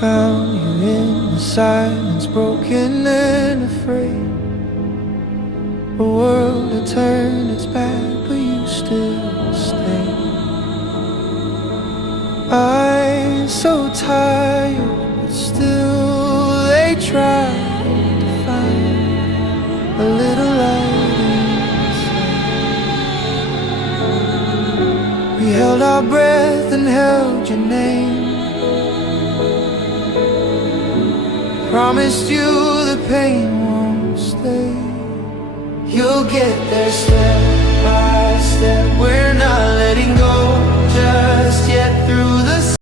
found you in the silence, broken and afraid. The world had turned its back, but you still stayed. I'm so tired, but still they tried to find a little light inside. We held our breath and held your name, promised you the pain won't stay. You'll get there step by step, we're not letting